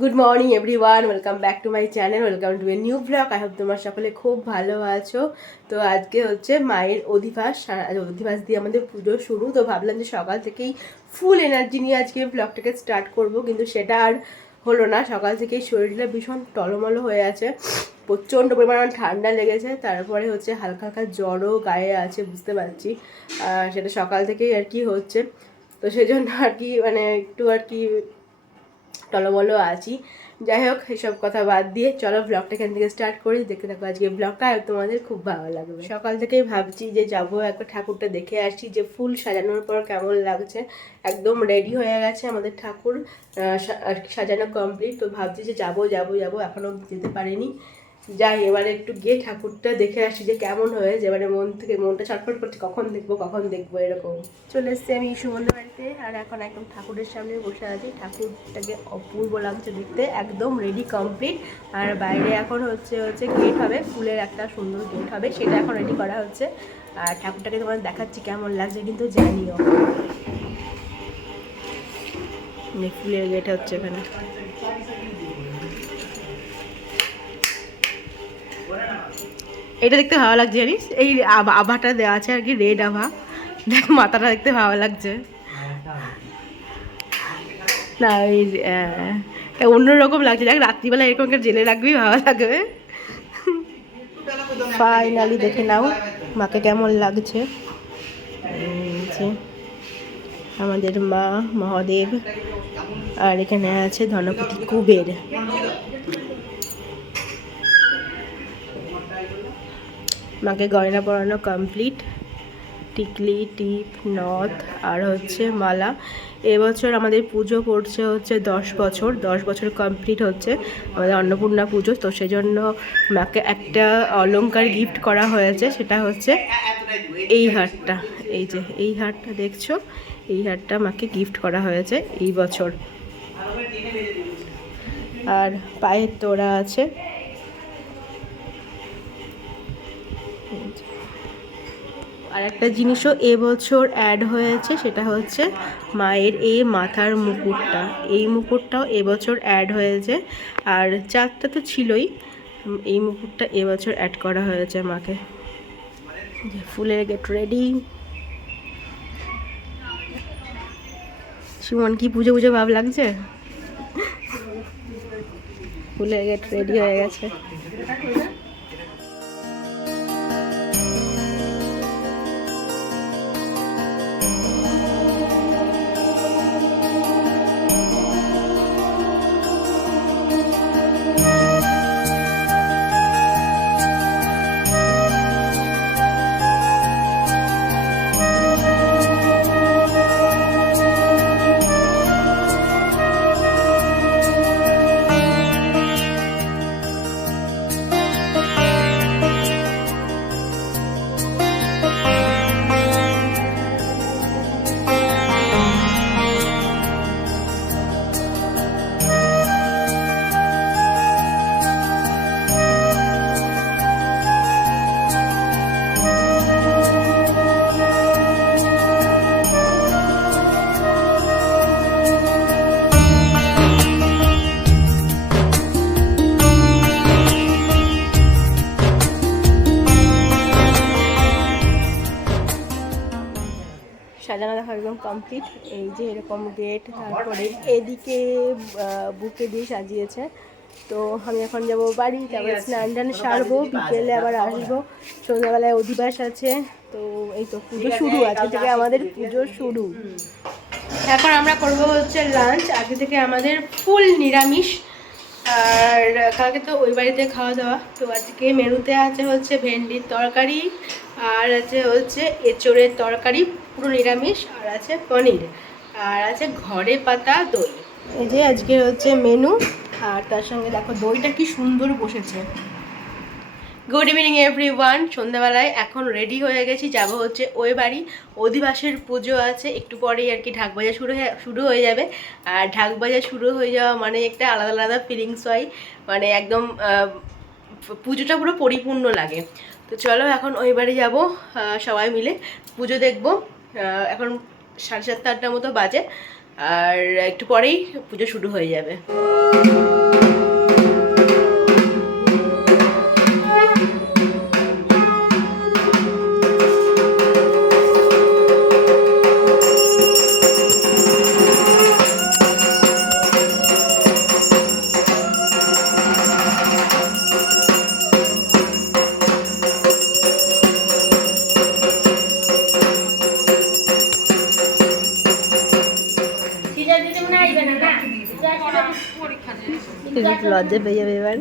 Good morning everyone, welcome back to my channel, welcome to a new blog. I hope তোমরা সকলে খুব ভালো আছো। তো আজকে হচ্ছে মায়ের অধিবাস, অধিবাস দিয়ে আমাদের পুজো শুরু। তো ভাবলাম যে সকাল থেকেই ফুল এনার্জি নিয়ে আজকে ব্লগটাকে স্টার্ট করব, কিন্তু সেটা আর হলো না। সকাল থেকেই শরীরটা ভীষণ টলমলো হয়ে আছে, প্রচণ্ড পরিমাণ ঠান্ডা লেগেছে, তারপরে হচ্ছে হালকা হালকা জ্বরও গায়ে আছে, বুঝতে পারছি। সেটা সকাল থেকেই আর কি হচ্ছে। তো সেজন্য আর কি একটু আর কি টলমলো আছি। যাই হোক, এসব কথা বাদ দিয়ে চলো ব্লগটা এখান থেকে স্টার্ট করি। দেখতে থাকো আজকে ব্লগটা, আর তোমাদের খুব ভালো লাগবে। সকাল থেকেই ভাবছি যে যাবো একবার ঠাকুরটা দেখে আসি, যে ফুল সাজানোর পর কেমন লাগছে। একদম রেডি হয়ে গেছে আমাদের ঠাকুর, আর কি সাজানো কমপ্লিট। তো ভাবছি যে যাবো যাবো যাবো, এখনও যেতে পারিনি। যাই, এবারে একটু গিয়ে ঠাকুরটা দেখে আসি যে কেমন হয়েছে। এবারে মনটা ছটফট করছে, কখন দেখবো এরকম। চলে এসছি আমি সুমনের বাড়িতে, আর এখন একদম ঠাকুরের সামনে বসে আছি। ঠাকুরটাকে অপূর্ব লাগছে দেখতে, একদম রেডি কমপ্লিট। আর বাইরে এখন হচ্ছে গেট হবে, ফুলের একটা সুন্দর গেট হবে, সেটা এখন রেডি করা হচ্ছে। আর ঠাকুরটাকে তোমার দেখাচ্ছি কেমন লাগছে, কিন্তু জানিও। ফুলের গেট হচ্ছে এখানে। এটা দেখতে ভালো লাগছে জানিস, এই আভাটা দেওয়া আছে আর কি, রেড আভা। দেখ মাথাটা দেখতে ভালো লাগছে না, এই অন্যরকম লাগছে। দেখ রাত্রিবেলা এরকম একটা জেলে রাখবি, ভালো লাগবে। ফাইনালি দেখে নাও মাকে কেমন লাগছে। আমাদের মা মহাদেব, আর এখানে আছে ধনপতি কুবের। মাকে গয়না পরানো কমপ্লিট, টিকলি, টিপ, নথ আর হচ্ছে মালা। এবছর আমাদের পুজো পড়ছে হচ্ছে 10 বছর কমপ্লিট হচ্ছে আমাদের অন্নপূর্ণা পুজো। তো সেই জন্য মাকে একটা অলংকার গিফট করা হয়েছে, সেটা হচ্ছে এই হারটা। এই যে এই হারটা দেখছো, এই হারটা মাকে গিফট করা হয়েছে এই বছর। আর পায়ের তোড়া আছে। আর একটা জিনিসও এবছর অ্যাড হয়েছে, সেটা হচ্ছে মায়ের এই মাথার মুকুটটা। এই মুকুটটাও এবছর অ্যাড হয়েছে, আর চারটা তো ছিলই, এই মুকুটটা এবছর অ্যাড করা হয়েছে মাকে। ফুলের গেট রেডি। সুমন কি পুজো পুজো ভাব লাগছে? ফুলের গেট রেডি হয়ে গেছে। সাজানো দেখা একদম কমপ্লিট। এই যে এরকম গেট, তারপরে এদিকে বুকে দিয়ে সাজিয়েছে। তো আমি এখন যাব বাড়ি, তারপরে স্নান টান সারবো, বিকেলে আবার আসবো। সন্ধ্যাবেলায় অধিবাস আছে। তো এই তো পুজো শুরু, আজকে থেকে আমাদের পুজো শুরু। এখন আমরা করব হচ্ছে লাঞ্চ। আজকে থেকে আমাদের ফুল নিরামিষ, আর কালকে তো ওই বাড়িতে খাওয়া দাওয়া। তো আজকে মেনুতে আছে হচ্ছে ভেন্ডির তরকারি, আর আছে হচ্ছে এঁচোড়ের তরকারি পুরো নিরামিষ, আর আছে পনির, আর আছে ঘরে পাতা দই। এই যে আজকে হচ্ছে মেনু, আর তার সঙ্গে দেখো দইটা কি সুন্দর বসেছে। Good evening everyone. সন্ধ্যাবেলায় এখন রেডি হয়ে গেছি, যাব হচ্ছে ওই বাড়ি। অধিবাসের পুজো আছে একটু পরেই আর কি, ঢাক বাজা শুরু হয়ে যাবে। আর ঢাক বাজা শুরু হয়ে যাওয়া মানে একটা আলাদা আলাদা ফিলিংস হয়, মানে একদম পুজোটা পুরো পরিপূর্ণ লাগে। তো চলো এখন ওই বাড়ি যাবো, সবাই মিলে পুজো দেখবো। এখন 7:30-8টার মতো বাজে। আর একটু পরেই পুজো শুরু হয়ে যাবে। লজ্জা পেয়ে যাবে এবার।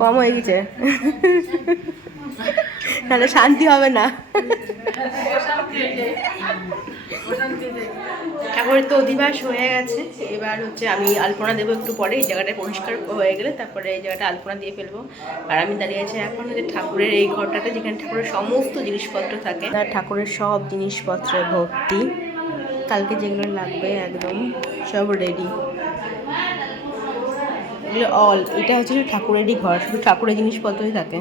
কম হয়ে গেছে, তাহলে শান্তি হবে না। ঠাকুরের তো অধিবাস হয়ে গেছে, এবার হচ্ছে আমি আলপনা দেবো একটু পরে। এই জায়গাটা পরিষ্কার হয়ে গেলে তারপরে এই জায়গাটা আলপনা দিয়ে ফেলবো। আর আমি দাঁড়িয়ে আছি এখন হচ্ছে ঠাকুরের এই ঘরটাতে, যেখানে ঠাকুরের সমস্ত জিনিসপত্র থাকে। তার ঠাকুরের সব জিনিসপত্রে ভর্তি, কালকে যেগুলো লাগবে একদম সব রেডি। অল এটা হচ্ছে ঠাকুরেরই ঘর, শুধু ঠাকুরের জিনিসপত্রই থাকে।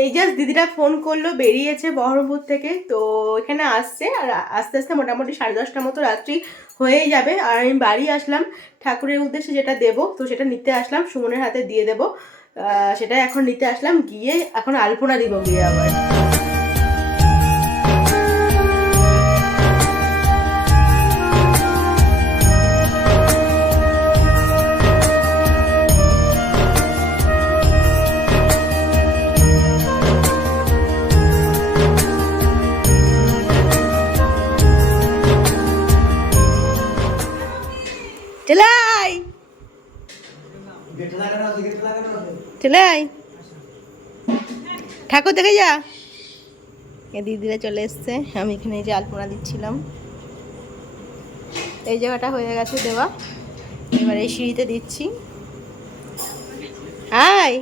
এই জাস্ট দিদিরা ফোন করলো, বেরিয়েছে বহরমপুর থেকে, তো এখানে আসছে। আর আস্তে আস্তে মোটামুটি 10:30টার মতো রাত্রি হয়েই যাবে। আর আমি বাড়ি আসলাম ঠাকুরের উদ্দেশ্যে যেটা দেবো, তো সেটা নিতে আসলাম, সুমনের হাতে দিয়ে দেবো। সেটা এখন নিতে আসলাম, গিয়ে এখন আলপনা দিব গিয়ে আবার। চলাই চলাই ঠাকুর দেখে যা। দিদিরা চলে এসছে, আমি এখানে এই যে আলপনা দিচ্ছিলাম। এই জায়গাটা হয়ে গেছে দেওয়া, এবার এই সিঁড়িতে দিচ্ছি। হাই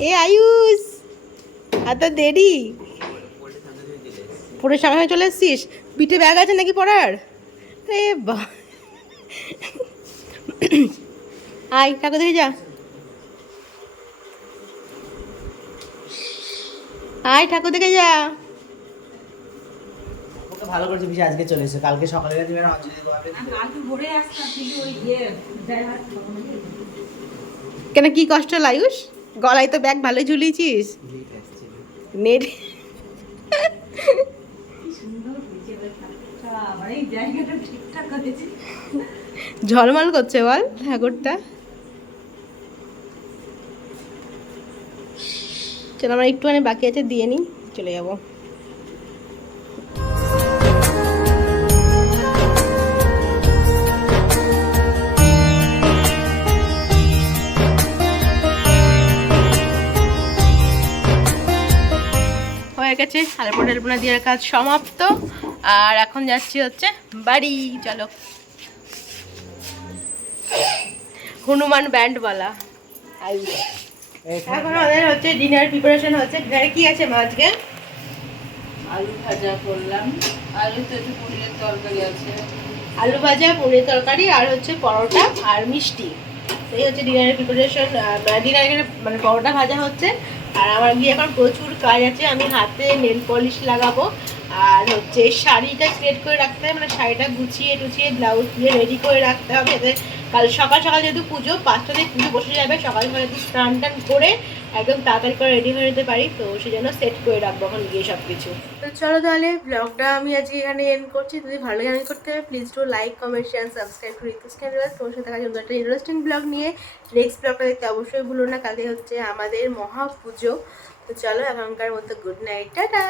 এ আয়ুষ এত দেরি পরে সামনে চলে এসছিস পিঠে ব্যাগ আছে নাকি পড়ার রে বা আয় ঠাকুর দেখে যা আয় ঠাকুর দেখে যা ভালো করেছে বিশে আজকে চলে এসে কালকে সকালে গেছে না অঞ্জলি দিতে পারবে কালকে ভোরে আসতাম কিন্তু ওই কেন কি কষ্ট আয়ুষ গলায় তো ব্যাগ ভালোই ঝুলিয়েছিস নেট এই জায়গাটা ঠিকঠাক করেছি ঝলমল করছে বল ঠাকুরটা চলো আমার একটুখানি বাকি আছে দিয়ে নিই চলে যাবো হয়ে গেছে আলপনা টালপনা দেওয়ার কাজ সমাপ্ত আর এখন যাচ্ছি হচ্ছে বাড়ি চলো হনুমান ব্যান্ড বলা এখন আমাদের হচ্ছে ডিনার প্রিপারেশন হচ্ছে ডিনারে কি আছে মা আজকে আলু ভাজা করলাম আলুতে একটু পনিরের তরকারি আছে আলু ভাজা পনির তরকারি আর হচ্ছে পরোটা আর মিষ্টি এই হচ্ছে ডিনারের প্রিপারেশন ডিনারে মানে পরোটা ভাজা হচ্ছে আর আমার গিয়ে এখন প্রচুর কাজ আছে আমি হাতে নেল পলিশ লাগাবো আর হচ্ছে শাড়িটা স্ট্রেট করে রাখতে হবে মানে শাড়িটা গুছিয়ে টুছিয়ে ব্লাউজ দিয়ে রেডি করে রাখতে হবে যাতে কাল সকাল সকাল যেহেতু পুজো 5টা থেকে পুজো বসে যাবে সকাল সকাল যদি স্নান টান করে একদম তাড়াতাড়ি করে রেডি হয়ে যেতে পারি তো সেই জন্য সেট করে রাখবো এখন গিয়ে সব কিছু তো চলো তাহলে ব্লগটা আমি আজকে এখানে এন্ড করছি যদি ভালো লাগে আমি করতে হবে please to like comment share subscribe করে রিকোয়েস্ট করে দেবেন তোমার সাথে কাছে একটা ইন্টারেস্টিং ব্লগ নিয়ে নেক্সট ব্লগটা দেখতে অবশ্যই ভুলো না কালকে হচ্ছে আমাদের মহা পুজো তো চলো এখনকার মতো গুড নাইট টাটা